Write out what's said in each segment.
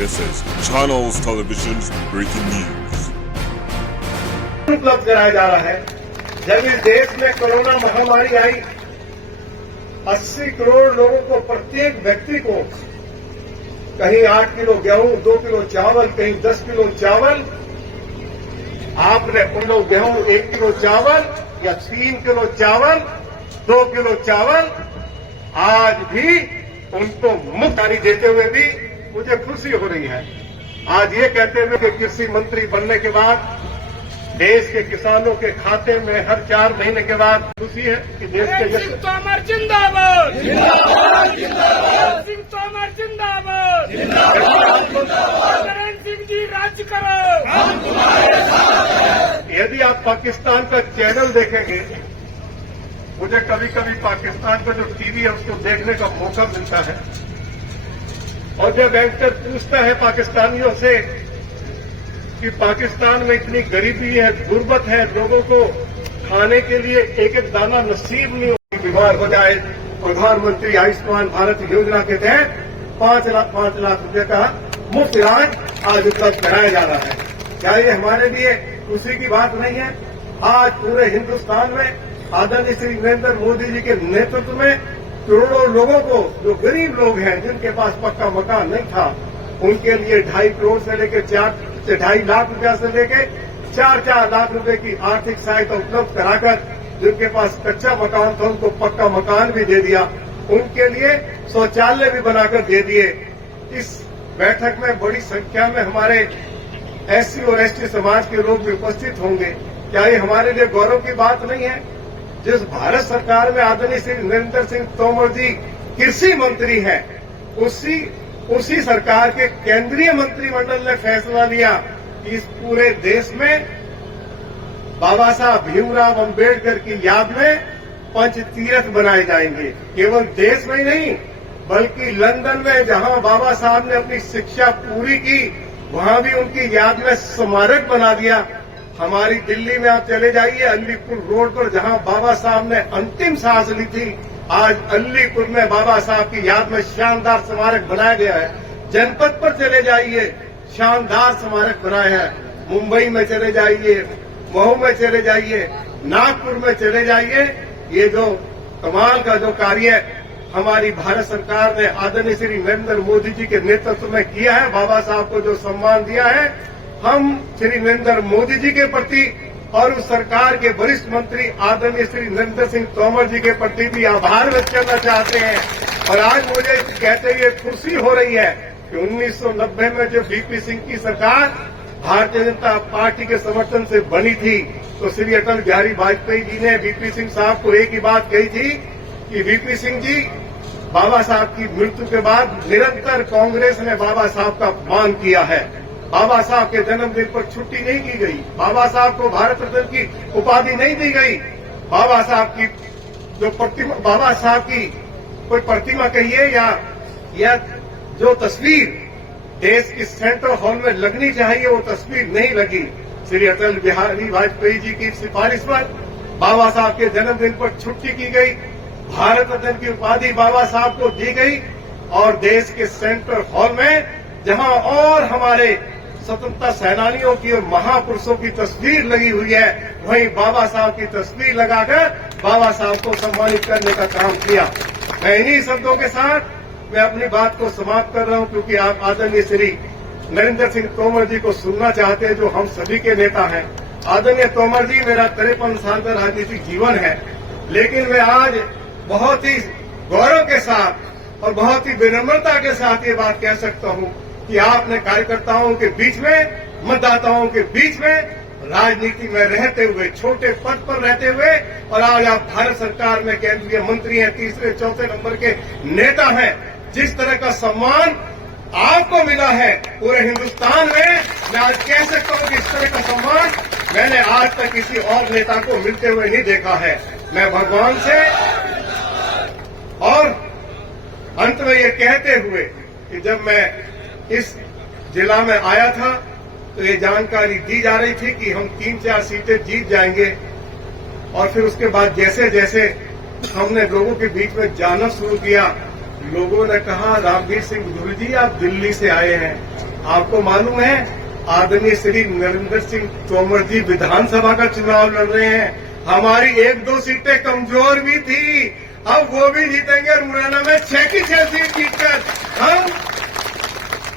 This is Channels Television's breaking news. उपलब्ध कराया जा रहा है। जब इस देश में कोरोना महामारी आई, 80 करोड़ लोगों को, प्रत्येक व्यक्ति को कहीं 8 किलो गेहूं, 2 किलो चावल, कहीं 10 किलो चावल, आपने उन लोग गेहूं 1 किलो चावल या 3 किलो चावल, 2 किलो चावल, आज भी उनको मुफ्त देते हुए भी मुझे खुशी हो रही है। आज ये कहते हुए कि कृषि मंत्री बनने के बाद देश के किसानों के खाते में हर 4 महीने के बाद खुशी है कि देश के सिंह तोमर जिंदाबाद, सिंह तोमर जिंदाबाद, नरेंद्र सिंह जी राज्य करो। यदि आप पाकिस्तान का चैनल देखेंगे, मुझे कभी कभी पाकिस्तान का जो टीवी है उसको देखने का मौका मिलता है, और जब एंकर पूछता है पाकिस्तानियों से कि पाकिस्तान में इतनी गरीबी है, गुर्बत है, लोगों को खाने के लिए एक एक दाना नसीब नहीं होती, बीमार हो जाए, प्रधानमंत्री आयुष्मान भारत योजना के तहत 5 लाख रुपए का मुफ्त इलाज आज उपलब्ध कराया जा रहा है। क्या ये हमारे लिए खुशी की बात नहीं है? आज पूरे हिंदुस्तान में आदरणीय श्री नरेंद्र मोदी जी के नेतृत्व में करोड़ों लोगों को, जो गरीब लोग हैं, जिनके पास पक्का मकान नहीं था, उनके लिए 2.5 करोड़ से लेकर 2.5 लाख रुपया से लेकर 4 लाख रुपए की आर्थिक सहायता उपलब्ध कराकर, जिनके पास कच्चा मकान था उनको पक्का मकान भी दे दिया, उनके लिए शौचालय भी बनाकर दे दिए। इस बैठक में बड़ी संख्या में हमारे एससी और एसटी समाज के लोग भी उपस्थित होंगे। क्या ये हमारे लिए गौरव की बात नहीं है? जिस भारत सरकार में आदरणीय श्री नरेंद्र सिंह तोमर जी कृषि मंत्री हैं, उसी सरकार के केंद्रीय मंत्रिमंडल ने फैसला लिया कि इस पूरे देश में बाबा साहब भीमराव अंबेडकर की याद में पंचतीर्थ बनाए जाएंगे। केवल देश में ही नहीं, बल्कि लंदन में जहां बाबा साहब ने अपनी शिक्षा पूरी की, वहां भी उनकी याद में स्मारक बना दिया। हमारी दिल्ली में आप चले जाइए, अलीपुर रोड पर जहां बाबा साहब ने अंतिम सांस ली थी, आज अलीपुर में बाबा साहब की याद में शानदार स्मारक बनाया गया है। जनपद पर चले जाइए, शानदार स्मारक बनाए हैं। मुंबई में चले जाइए, महू में चले जाइए, नागपुर में चले जाइए। ये जो कमाल का जो कार्य हमारी भारत सरकार ने आदरणीय श्री नरेंद्र मोदी जी के नेतृत्व में किया है, बाबा साहब को जो सम्मान दिया है, हम श्री नरेंद्र मोदी जी के प्रति और उस सरकार के वरिष्ठ मंत्री आदरणीय श्री नरेंद्र सिंह तोमर जी के प्रति भी आभार व्यक्त करना चाहते हैं। और आज मुझे कहते हुए खुशी हो रही है कि 1990 में जो वीपी सिंह की सरकार भारतीय जनता पार्टी के समर्थन से बनी थी, तो श्री अटल बिहारी वाजपेयी जी ने वीपी सिंह साहब को एक ही बात कही थी कि वीपी सिंह जी, बाबा साहब की मृत्यु के बाद निरंतर कांग्रेस ने बाबा साहब का अपमान किया है। बाबा साहब के जन्मदिन पर छुट्टी नहीं की गई, बाबा साहब को भारत रत्न की उपाधि नहीं दी गई, बाबा साहब की जो प्रतिमा, बाबा साहब की कोई प्रतिमा कहिए या जो तस्वीर देश की सेंट्रल हॉल में लगनी चाहिए, वो तस्वीर नहीं लगी। श्री अटल बिहारी वाजपेयी जी की सिफारिश पर बाबा साहब के जन्मदिन पर छुट्टी की गई, भारत रत्न की उपाधि बाबा साहब को दी गई, और देश के सेंट्रल हॉल में जहां और हमारे स्वतंत्रता सेनानियों की और महापुरुषों की तस्वीर लगी हुई है, वहीं बाबा साहब की तस्वीर लगाकर बाबा साहब को सम्मानित करने का काम किया। मैं इन्हीं शब्दों के साथ मैं अपनी बात को समाप्त कर रहा हूं, क्योंकि आप आदरणीय श्री नरेंद्र सिंह तोमर जी को सुनना चाहते हैं, जो हम सभी के नेता हैं। आदरणीय तोमर जी, मेरा 53 साल का राजनीतिक जीवन है, लेकिन मैं आज बहुत ही गौरव के साथ और बहुत ही विनम्रता के साथ ये बात कह सकता हूं कि आपने कार्यकर्ताओं के बीच में, मतदाताओं के बीच में राजनीति में रहते हुए, छोटे पद पर रहते हुए, और आज आप भारत सरकार में केंद्रीय मंत्री हैं, 3-4 नंबर के नेता हैं, जिस तरह का सम्मान आपको मिला है पूरे हिंदुस्तान में, मैं आज कह सकता हूं कि इस तरह का सम्मान मैंने आज तक किसी और नेता को मिलते हुए नहीं देखा है। मैं भगवान से और अंत में ये कहते हुए कि जब मैं इस जिला में आया था, तो ये जानकारी दी जा रही थी कि हम 3-4 सीटें जीत जाएंगे, और फिर उसके बाद जैसे जैसे हमने लोगों के बीच में जाना शुरू किया, लोगों ने कहा, रामवीर सिंह गुरु जी आप दिल्ली से आए हैं, आपको मालूम है आदरणीय श्री नरेंद्र सिंह तोमर जी विधानसभा का चुनाव लड़ रहे हैं। हमारी 1-2 सीटें कमजोर भी थी, अब वो भी जीतेंगे और मुरैना में 6 की 6 सीट जीतकर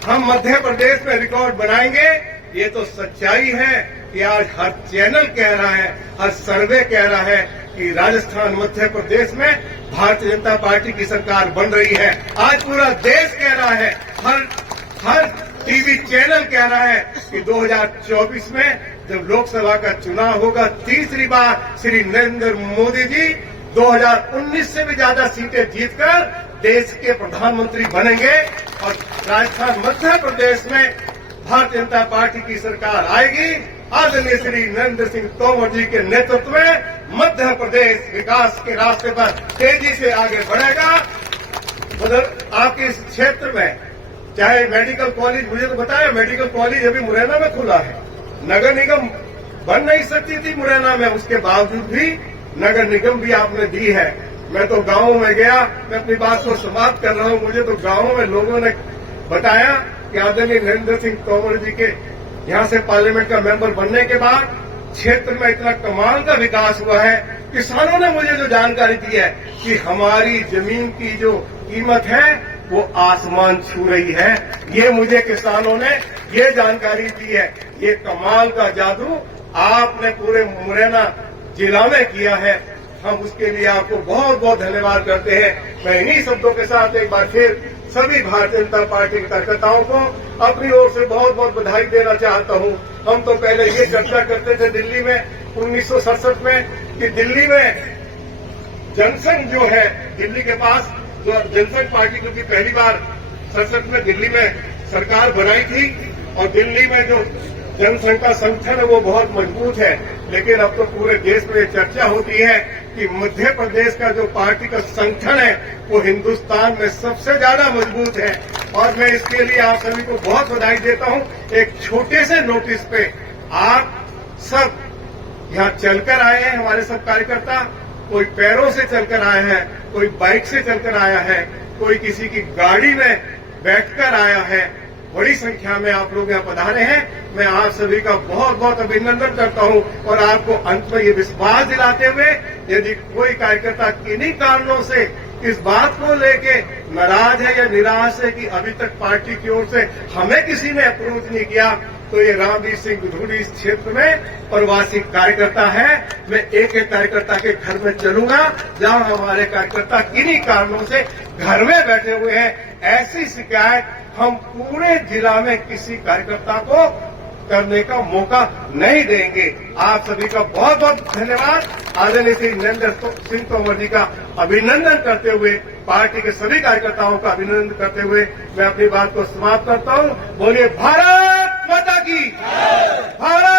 हम मध्य प्रदेश में रिकॉर्ड बनाएंगे। ये तो सच्चाई है कि आज हर चैनल कह रहा है, हर सर्वे कह रहा है कि राजस्थान मध्य प्रदेश में भारतीय जनता पार्टी की सरकार बन रही है। आज पूरा देश कह रहा है, हर टीवी चैनल कह रहा है कि 2024 में जब लोकसभा का चुनाव होगा, तीसरी बार श्री नरेंद्र मोदी जी 2019 से भी ज्यादा सीटें जीतकर देश के प्रधानमंत्री बनेंगे और राजस्थान मध्य प्रदेश में भारतीय जनता पार्टी की सरकार आएगी। आदरणीय श्री नरेंद्र सिंह तोमर जी के नेतृत्व में मध्य प्रदेश विकास के रास्ते पर तेजी से आगे बढ़ेगा। उधर आपके इस क्षेत्र में चाहे मेडिकल कॉलेज, मुझे तो बताया मेडिकल कॉलेज अभी मुरैना में खुला है। नगर निगम बन नहीं सकती थी मुरैना में, उसके बावजूद भी नगर निगम भी आपने दी है। मैं तो गांव में गया, मैं अपनी बात को समाप्त कर रहा हूं। मुझे तो गांव में लोगों ने बताया कि आदरणीय नरेंद्र सिंह तोमर जी के यहां से पार्लियामेंट का मेंबर बनने के बाद क्षेत्र में इतना कमाल का विकास हुआ है। किसानों ने मुझे जो जानकारी दी है कि हमारी जमीन की जो कीमत है वो आसमान छू रही है, ये मुझे किसानों ने ये जानकारी दी है। ये कमाल का जादू आपने पूरे मुरैना जिला में किया है, हम उसके लिए आपको बहुत बहुत धन्यवाद करते हैं। मैं इन्हीं शब्दों के साथ एक बार फिर सभी भारतीय जनता पार्टी के कार्यकर्ताओं को अपनी ओर से बहुत बहुत बधाई देना चाहता हूं। हम तो पहले ये चर्चा करते थे दिल्ली में 1967 में कि दिल्ली में जनसंघ जो है, दिल्ली के पास जो जनसंघ पार्टी क्योंकि पहली बार 67 में दिल्ली में सरकार बनाई थी और दिल्ली में जो जनसंघ का संगठन है वो बहुत मजबूत है। लेकिन अब तो पूरे देश में चर्चा होती है कि मध्य प्रदेश का जो पार्टी का संगठन है वो हिंदुस्तान में सबसे ज्यादा मजबूत है और मैं इसके लिए आप सभी को बहुत बधाई देता हूं। एक छोटे से नोटिस पे आप सब यहां चलकर आए हैं, हमारे सब कार्यकर्ता, कोई पैरों से चलकर आए हैं, कोई बाइक से चलकर आया है, कोई किसी की गाड़ी में बैठकर आया है। बड़ी संख्या में आप लोग यहाँ पधारे हैं। मैं आप सभी का बहुत बहुत अभिनंदन करता हूं और आपको अंत में ये विश्वास दिलाते हुए, यदि कोई कार्यकर्ता किन्हीं कारणों से इस बात को लेके नाराज है या निराश है कि अभी तक पार्टी की ओर से हमें किसी ने अप्रोच नहीं किया, तो ये रामवीर सिंह गुधूड़ी इस क्षेत्र में प्रवासी कार्यकर्ता है। मैं एक एक कार्यकर्ता के घर में चलूंगा जहां हमारे कार्यकर्ता किन्हीं कारणों से घर में बैठे हुए हैं। ऐसी शिकायत हम पूरे जिला में किसी कार्यकर्ता को करने का मौका नहीं देंगे। आप सभी का बहुत बहुत धन्यवाद। आदरणीय श्री नरेंद्र सिंह तोमर जी का अभिनंदन करते हुए, पार्टी के सभी कार्यकर्ताओं का अभिनंदन करते हुए मैं अपनी बात को समाप्त करता हूं। बोलिए भारत माता की, भारत